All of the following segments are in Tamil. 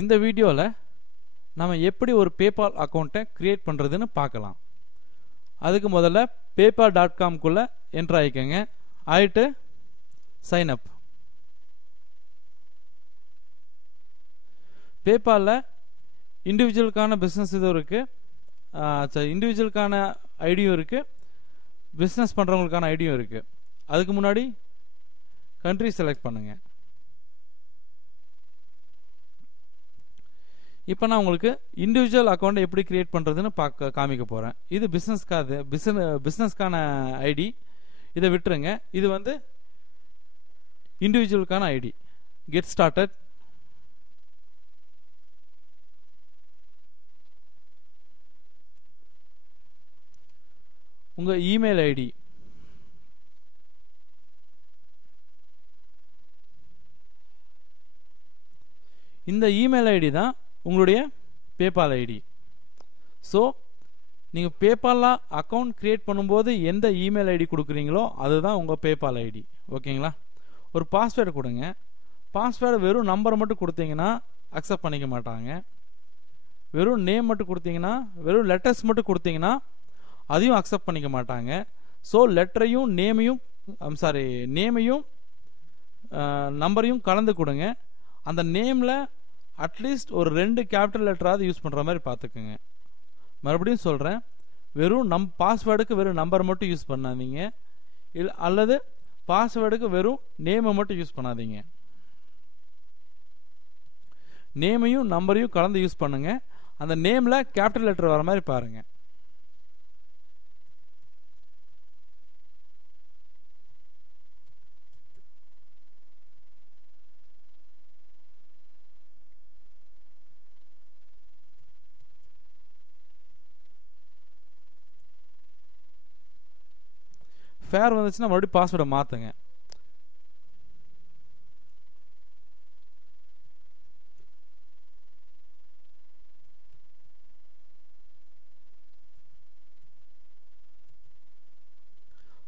இந்த வீடியோவில் நம்ம எப்படி ஒரு பேபால் அக்கௌண்ட்டை கிரியேட் பண்ணுறதுன்னு பார்க்கலாம். அதுக்கு முதல்ல paypal.com-குள்ளே என்ட்ரு ஆகிக்கோங்க. ஆகிட்டு சைன் அப். பேபாலில் இண்டிவிஜுவலுக்கான பிஸ்னஸ் இதுவும் இருக்குது, இண்டிவிஜுவலுக்கான ஐடியும் இருக்குது, பிஸ்னஸ் பண்ணுறவங்களுக்கான ஐடியும் இருக்குது. அதுக்கு முன்னாடி கண்ட்ரி செலக்ட் பண்ணுங்கள். இப்போ நான் உங்களுக்கு இண்டிவிஜுவல் அக்கௌண்ட்டை எப்படி கிரியேட் பண்ணுறதுன்னு காமிக்க போகிறேன். இது பிஸ்னஸ்க்கான ஐடி, இதை விட்டுருங்க. இது வந்து இண்டிவிஜுவலுக்கான ஐடி. Get started. உங்கள் இமெயில் ஐடி, இந்த இமெயில் ஐடி தான் உங்களுடைய பேபால் ஐடி. ஸோ நீங்கள் பேபாலில் அக்கௌண்ட் கிரியேட் பண்ணும்போது எந்த இமெயில் ஐடி கொடுக்குறீங்களோ அதுதான் உங்கள் பேபால் ஐடி. ஓகேங்களா? ஒரு பாஸ்வேர்டு கொடுங்க. பாஸ்வேர்டு வெறும் நம்பரை மட்டும் கொடுத்தீங்கன்னா அக்செப்ட் பண்ணிக்க மாட்டாங்க. வெறும் நேம் மட்டும் கொடுத்தீங்கன்னா, வெறும் லெட்டர்ஸ் மட்டும் கொடுத்தீங்கன்னா அதையும் அக்செப்ட் பண்ணிக்க மாட்டாங்க. ஸோ லெட்டரையும் நேமையும் நம்பரையும் கலந்து கொடுங்க. அந்த நேமில் அட்லீஸ்ட் ஒரு 2 கேபிட்டல் லெட்டராவது யூஸ் பண்ணுற மாதிரி பார்த்துக்குங்க. மறுபடியும் சொல்கிறேன், வெறும் பாஸ்வேர்டுக்கு வெறும் நம்பர் மட்டும் யூஸ் பண்ணாதீங்க, அல்லது பாஸ்வேர்டுக்கு வெறும் நேமை மட்டும் யூஸ் பண்ணாதீங்க. நேமையும் நம்பரையும் கலந்து யூஸ் பண்ணுங்க. அந்த நேமில் கேபிட்டல் லெட்டர் வர மாதிரி பாருங்க. ஃபேர் வந்துச்சுன்னா மறுபடியும் பாஸ்வேர்டை மாற்றுங்க.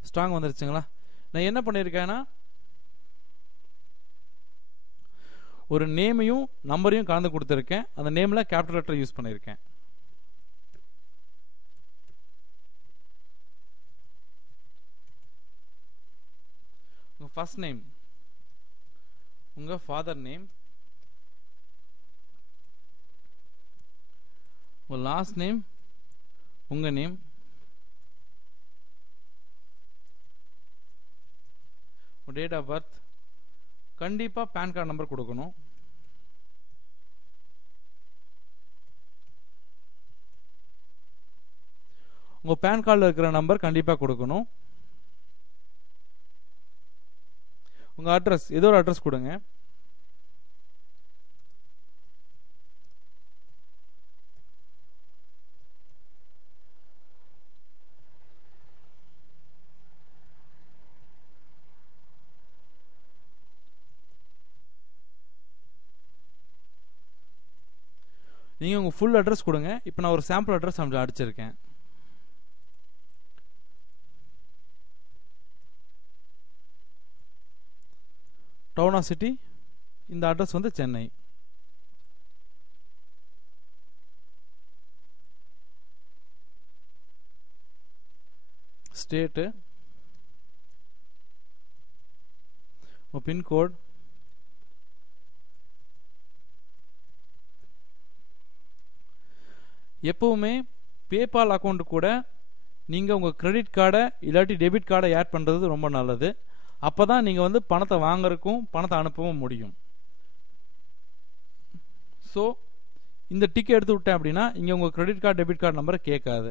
ஸ்ட்ராங் வந்துருச்சுங்களா? நான் என்ன பண்ணியிருக்கேன்னா, ஒரு நேமையும் நம்பரையும் கலந்து கொடுத்துருக்கேன். அந்த நேமில் கேபிட்டல் லெட்டர் யூஸ் பண்ணியிருக்கேன். உங்கள் ஃபர்ஸ்ட் நேம், உங்கள் ஃபாதர் நேம், உங்கள் லாஸ்ட் நேம், உங்கள் நேம், உங்கள் டேட் ஆஃப் பர்த். கண்டிப்பாக பேன் கார்டு நம்பர் கொடுக்கணும். உங்கள் பேன் கார்டில் இருக்கிற நம்பர் கண்டிப்பாக கொடுக்கணும். உங்கள் அட்ரஸ், ஏதோ ஒரு அட்ரஸ் கொடுங்க. நீங்கள் உங்கள் ஃபுல் அட்ரஸ் கொடுங்க. இப்போ நான் ஒரு சாம்பிள் அட்ரஸ் அடிச்சிருக்கேன். டவுன் ஆஃப் சிட்டி, இந்த அட்ரஸ் வந்து சென்னை. ஸ்டேட்டு, பின்கோட், எப்பவுமே பேபால் அக்கௌண்ட் கூட நீங்கள் உங்கள் கிரெடிட் கார்டை இல்லாட்டி டெபிட் கார்டை ஆட் பண்ணுறது ரொம்ப நல்லது. அப்போ தான் நீங்கள் வந்து பணத்தை வாங்குறதுக்கும் பணத்தை அனுப்பவும் முடியும். ஸோ இந்த டிக்கெட் எடுத்து விட்டேன் அப்படின்னா இங்கே உங்கள் கிரெடிட் கார்டு டெபிட் கார்டு நம்பரை கேட்காது.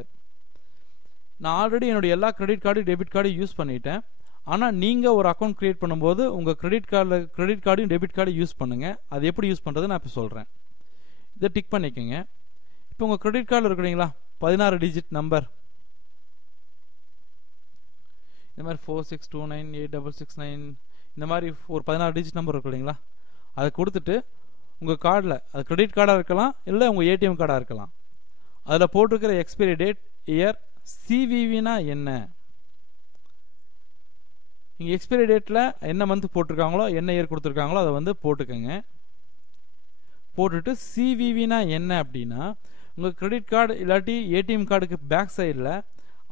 நான் ஆல்ரெடி என்னுடைய எல்லா கிரெடிட் கார்டு டெபிட் கார்டும் யூஸ் பண்ணிட்டேன். ஆனால் நீங்கள் ஒரு அக்கௌண்ட் கிரியேட் பண்ணும்போது உங்கள் கிரெடிட் கார்டையும் டெபிட் கார்டும் யூஸ் பண்ணுங்கள். அது எப்படி யூஸ் பண்ணுறது நான் இப்போ சொல்கிறேன். இதை டிக் பண்ணிக்கோங்க. இப்போ உங்கள் கிரெடிட் கார்டில் இருக்கிறீங்களா 16 டிஜிட் நம்பர், இந்த மாதிரி 46298669 இந்த மாதிரி ஒரு 16 டிஜிட் நம்பர் இருக்கு இல்லைங்களா, அதை கொடுத்துட்டு உங்கள் கார்டில், அது கிரெடிட் கார்டாக இருக்கலாம் இல்லை உங்கள் ஏடிஎம் கார்டாக இருக்கலாம், அதில் போட்டிருக்கிற எக்ஸ்பைரி டேட், இயர், சிவிவினா என்ன, இங்கே எக்ஸ்பைரி டேட்டில் என்ன மந்த் போட்டிருக்காங்களோ என்ன இயர் கொடுத்துருக்காங்களோ அதை வந்து போட்டுக்கோங்க. போட்டுட்டு சிவிவினா என்ன அப்படின்னா உங்கள் கிரெடிட் கார்டு இல்லாட்டி ஏடிஎம் கார்டுக்கு பேக் சைடில்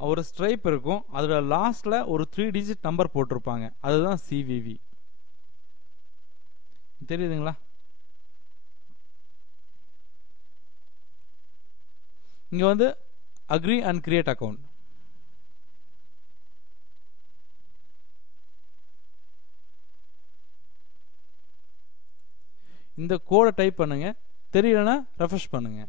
ஒரு ஸ்ட்ரைப் இருக்கும், அதோட லாஸ்ட்டில் ஒரு 3 டிஜிட் நம்பர் போட்டிருப்பாங்க, அதுதான் சிவிவி. தெரியுதுங்களா? இங்கே வந்து அக்ரி அண்ட் கிரியேட் அக்கௌண்ட். இந்த கோடை டைப் பண்ணுங்க, தெரியலனா ரெஃப்ரெஷ் பண்ணுங்க.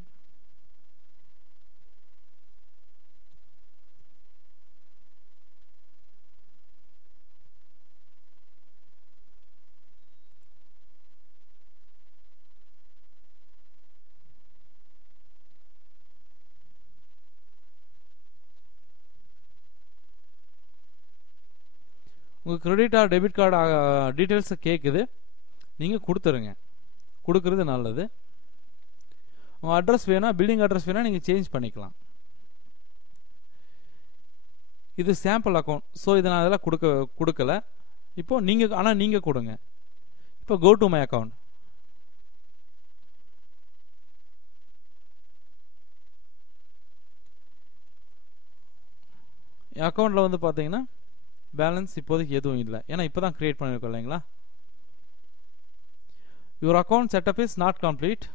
உங்கள் கிரெடிட் ஆர் டெபிட் கார்டு டீட்டெயில்ஸை கேட்குது, நீங்கள் கொடுத்துருங்க, கொடுக்கறது நல்லது. உங்கள் அட்ரஸ் வேணால், பில்டிங் அட்ரஸ் வேணால் நீங்கள் சேஞ்ச் பண்ணிக்கலாம். இது சாம்பிள் அக்கௌண்ட், ஸோ இதை நான் அதெல்லாம் கொடுக்கல. இப்போது நீங்கள், ஆனால் நீங்கள் கொடுங்க. இப்போ கோ டு மை அக்கௌண்ட். என் அக்கௌண்ட்டில் வந்து பார்த்தீங்கன்னா பேலன்ஸ் இப்போதைக்கு எதுவும் இல்லை, ஏன்னா இப்போ தான் கிரியேட் பண்ணியிருக்கோம் இல்லைங்களா. Your account setup is not complete.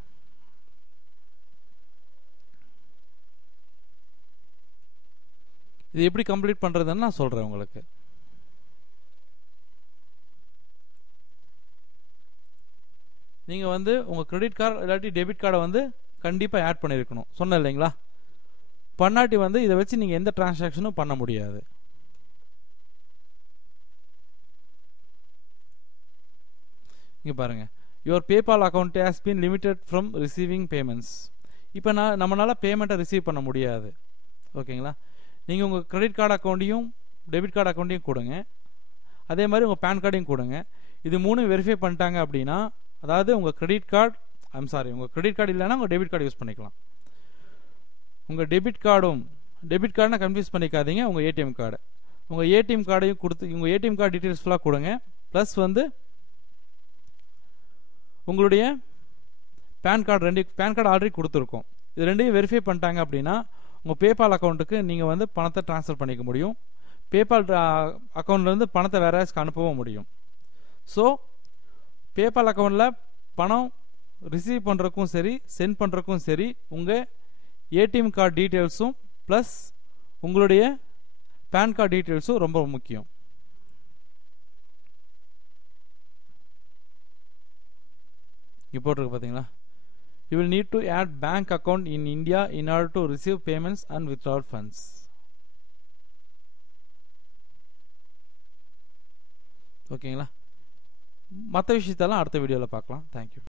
இது எப்படி கம்ப்ளீட் பண்ணுறதுன்னு நான் சொல்கிறேன் உங்களுக்கு. நீங்கள் வந்து உங்கள் கிரெடிட் கார்டு இல்லாட்டி டெபிட் கார்டை வந்து கண்டிப்பாக ஆட் பண்ணியிருக்கணும், சொன்னேன் இல்லைங்களா. பண்ணாட்டி வந்து இதை வச்சு நீங்கள் எந்த டிரான்சாக்ஷனும் பண்ண முடியாது. இங்கே பாருங்கள், your PayPal account has been limited from receiving payments. இப்போ நம்மளால் பேமெண்ட்டை ரிசீவ் பண்ண முடியாது, ஓகேங்களா. நீங்கள் உங்கள் கிரெடிட் கார்டு அக்கௌண்ட்டையும் டெபிட் கார்டு அக்கௌண்ட்டையும் கொடுங்க, அதே மாதிரி உங்கள் பேன் கார்டையும் கொடுங்க. இது 3 வெரிஃபை பண்ணிட்டாங்க அப்படின்னா, அதாவது உங்கள் கிரெடிட் கார்டு, உங்கள் கிரெடிட் கார்டு இல்லைன்னா உங்கள் டெபிட் கார்டு யூஸ் பண்ணிக்கலாம். உங்கள் டெபிட் கார்டுனா கன்ஃபியூஸ் பண்ணிக்காதீங்க, உங்கள் ஏடிஎம் கார்டு. உங்கள் ஏடிஎம் கார்டையும் கொடுத்து, உங்கள் ஏடிஎம் கார்டு டீட்டெயில்ஸ் ஃபுல்லாக கொடுங்க. ப்ளஸ் வந்து உங்களுடைய பேன் கார்டு ஆல்ரெடி கொடுத்துருக்கோம். இது ரெண்டையும் வெரிஃபை பண்ணிட்டாங்க அப்படின்னா உங்கள் பேபால் அக்கௌண்ட்டுக்கு நீங்கள் வந்து பணத்தை ட்ரான்ஸ்ஃபர் பண்ணிக்க முடியும். பேபால் அக்கௌண்ட்லேருந்து பணத்தை வேற யாராச்சுக்கு அனுப்பவும் முடியும். ஸோ பேபால் அக்கௌண்ட்டில் பணம் ரிசீவ் பண்ணுறக்கும் சரி, சென்ட் பண்ணுறக்கும் சரி, உங்கள் ஏடிஎம் கார்டு டீட்டெயில்ஸும் ப்ளஸ் உங்களுடைய பேன் கார்டு டீட்டெயில்ஸும் ரொம்ப முக்கியம். இப்போ இருக்கு பார்த்தீங்களா, you will need to add bank account in India in order to receive payments and withdraw funds. ஓகேங்களா. மற்ற விஷயத்தெல்லாம் அடுத்த வீடியோவில் பார்க்கலாம். தேங்க்யூ.